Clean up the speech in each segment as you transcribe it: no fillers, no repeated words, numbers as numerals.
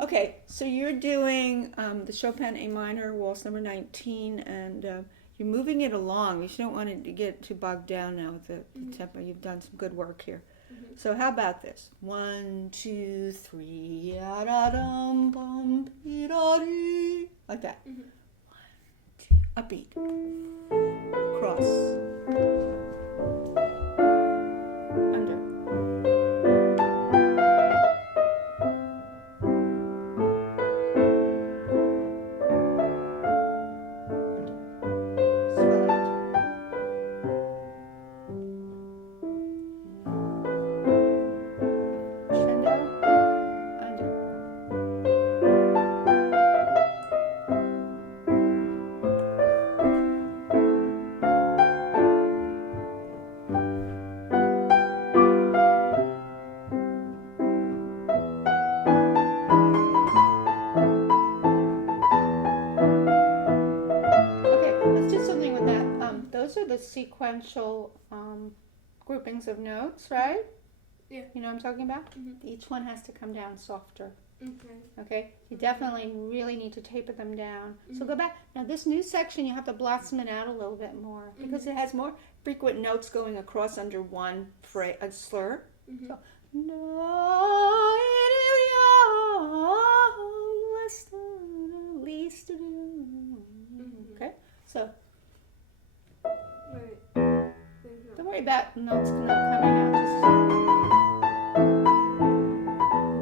Okay, so you're doing the Chopin A minor waltz number 19, and you're moving it along. You don't want it to get too bogged down now with the tempo. You've done some good work here. So how about this? 1, 2, 3, da-dum, bum, dee, like that. 1, 2, upbeat, cross, under. Those are the sequential groupings of notes, right? Yeah. You know what I'm talking about? Each one has to come down softer. Okay? You definitely really need to taper them down. So go back. Now this new section, you have to blossom it out a little bit more because it has more frequent notes going across under one slur. So, okay? So don't worry about notes not coming out. Just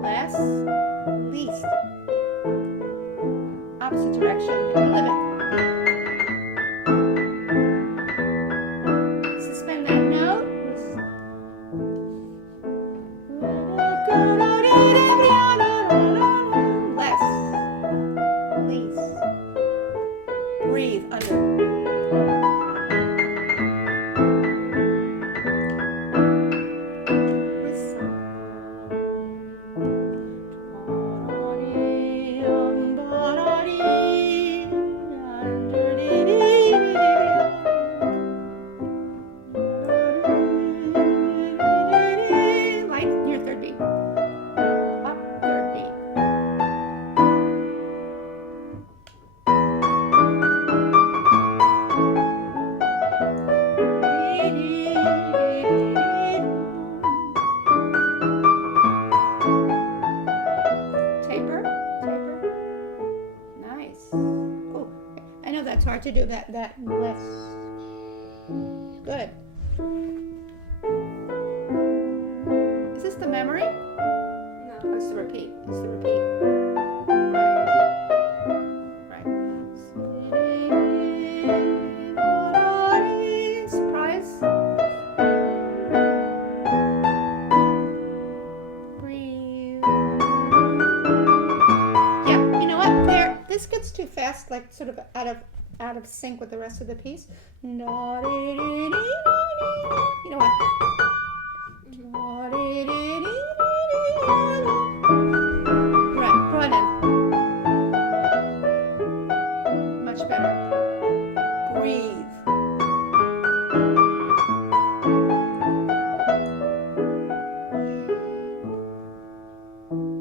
less, least. Opposite direction. Limit. Suspend that note. Less, least. Breathe under. It's hard to do that less. Good. Is this the memory? No. Oh, it's the repeat. It's the repeat. Right. Surprise. Breathe. Yeah, you know what? There. This gets too fast, like sort of out of sync with the rest of the piece. You know what? Right, broaden. Much better. Breathe.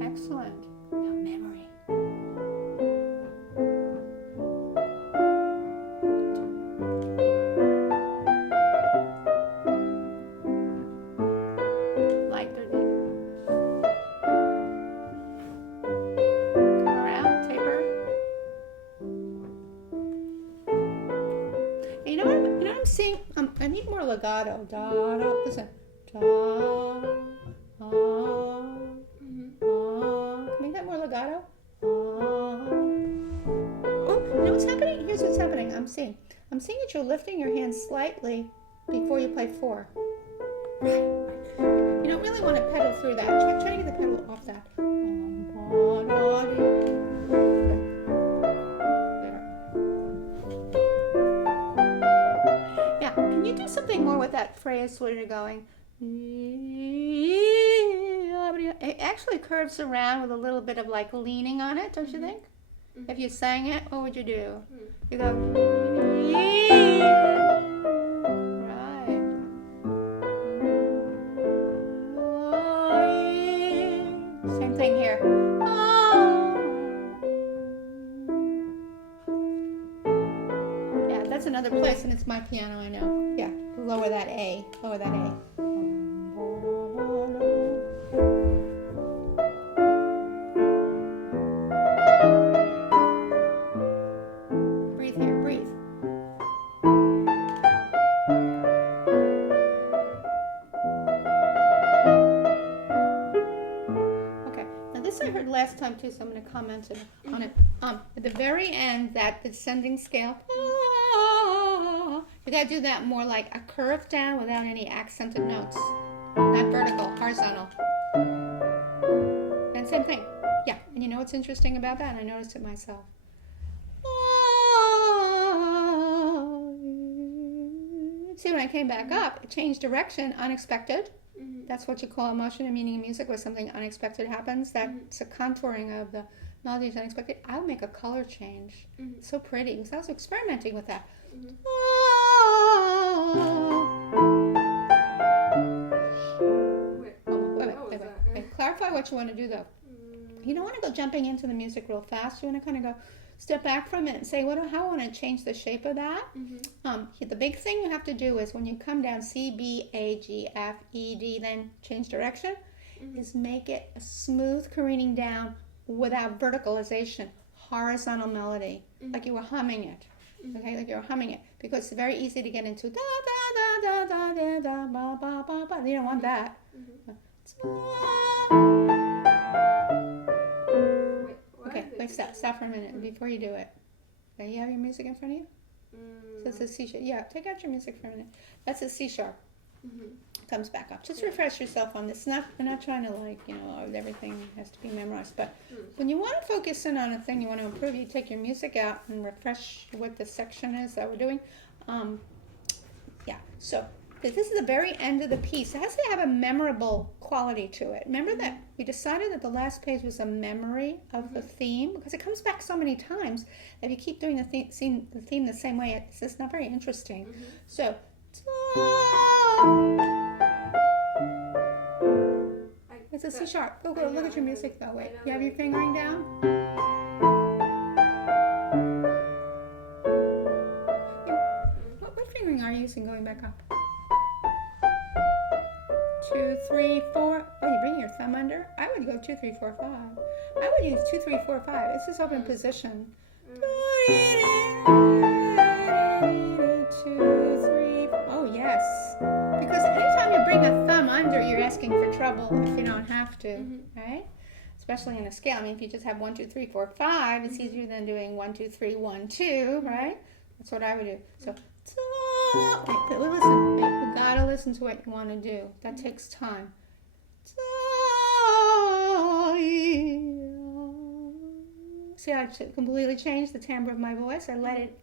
Excellent. Now memory. I need more legato. Da, da, listen. Da, ah, Make that more legato. Oh, you know what's happening? Here's what's happening. I'm seeing that you're lifting your hands slightly before you play 4. You don't really want to pedal through that. Try to get the pedal off that. Can you do something more with that phrase where you're going? It actually curves around with a little bit of like leaning on it, don't you think? If you sang it, what would you do? You go. Right. Same thing here. another place, and it's my piano, I know. Yeah, lower that A. Lower that A. Breathe here, breathe. Okay, now this I heard last time too, so I'm going to comment on it. At the very end, that descending scale, you got to do that more like a curve down without any accented notes. Not vertical, horizontal. And same thing. Yeah, and you know what's interesting about that? And I noticed it myself. See, when I came back up, it changed direction, unexpected. That's what you call emotion and meaning in music, where something unexpected happens. That's a contouring of the melody is unexpected. I'll make a color change. It's so pretty, because I was experimenting with that. Wait. Clarify what you want to do, though. You don't want to go jumping into the music real fast. You want to kind of go step back from it and say, how I want to change the shape of that. The big thing you have to do is when you come down C, B, A, G, F, E, D, then change direction, is make it a smooth careening down without verticalization, horizontal melody, like you were humming it. Okay, like you're humming it, because it's very easy to get into da da da da da da da ba ba ba ba. You don't want that. Wait, stop for a minute before you do it. Okay, you have your music in front of you? So it's a C sharp. Yeah, take out your music for a minute. That's a C sharp. Comes back up. Just refresh yourself on this. We're not trying to everything has to be memorized. But when you want to focus in on a thing you want to improve, you take your music out and refresh what the section is that we're doing. So this is the very end of the piece. It has to have a memorable quality to it. Remember that we decided that the last page was a memory of the theme, because it comes back so many times that if you keep doing the theme the same way, it's just not very interesting. So it's a C sharp. Go, look at your music though. Wait, you have your fingering down? What fingering are you using going back up? 2, 3, 4. Oh, you bring your thumb under? I would go 2, 3, 4, 5. I would use 2, 3, 4, 5. It's just open position. 2, 3. Oh, yes. Because anytime you bring a thumb under, you're asking for trouble if you don't have to, right? Especially in a scale. I mean, if you just have 1, 2, 3, 4, 5, it's easier than doing 1, 2, 3, 1, 2, right? That's what I would do. So, wait, listen. You gotta listen to what you want to do. That takes time. See how I completely changed the timbre of my voice? I let it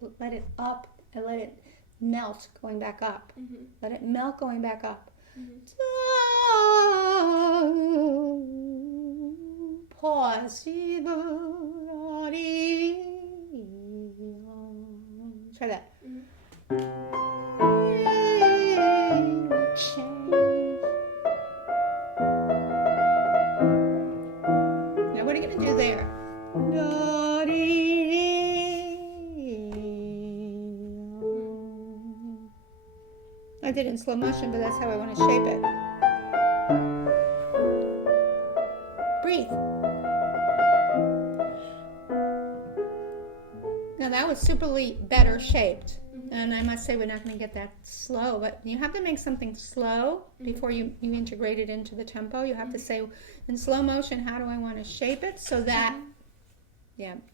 up. I let it melt going back up. Let it melt going back up. Pause. Try that. Now what are you going to do there? I did it in slow motion, but that's how I want to shape it. Breathe. Now that was superly better shaped. And I must say we're not going to get that slow, but you have to make something slow before you integrate it into the tempo. You have to say, in slow motion, how do I want to shape it so that,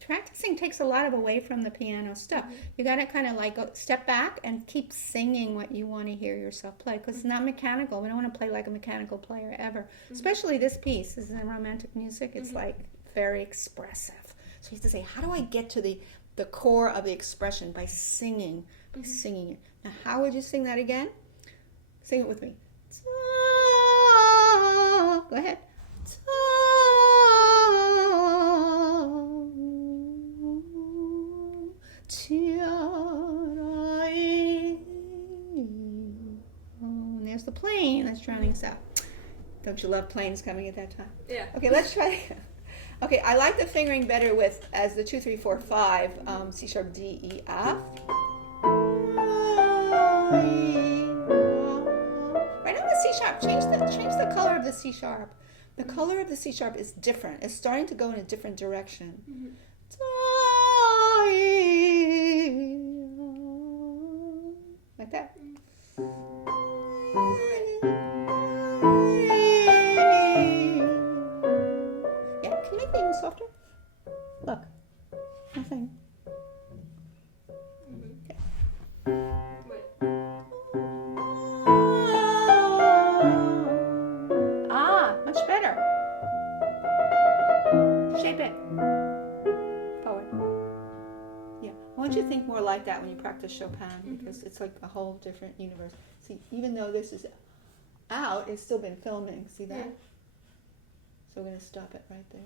practicing takes a lot away from the piano stuff. You got to kind of go step back and keep singing what you want to hear yourself play, because it's not mechanical. We don't want to play like a mechanical player ever. Especially this piece. This is in romantic music. It's very expressive. So you have to say, how do I get to the core of the expression by singing? By singing it. Now, how would you sing that again? Sing it with me. Go ahead. And there's the plane that's drowning us out. Don't you love planes coming at that time? Yeah. Okay, let's try. Okay, I like the fingering better as the 2, 3, 4, 5, C sharp, D, E, F. Right on the C sharp. Change the color of the C sharp. The color of the C sharp is different. It's starting to go in a different direction. Mhm. Like that. Yeah, can you make it even softer? Look. Nothing. Wait. Ah, much better. Shape it. Forward. Yeah, I want you to think more like that when you practice Chopin, because it's like a whole different universe. See, even though this is out, it's still been filming. See that? Yeah. So we're going to stop it right there.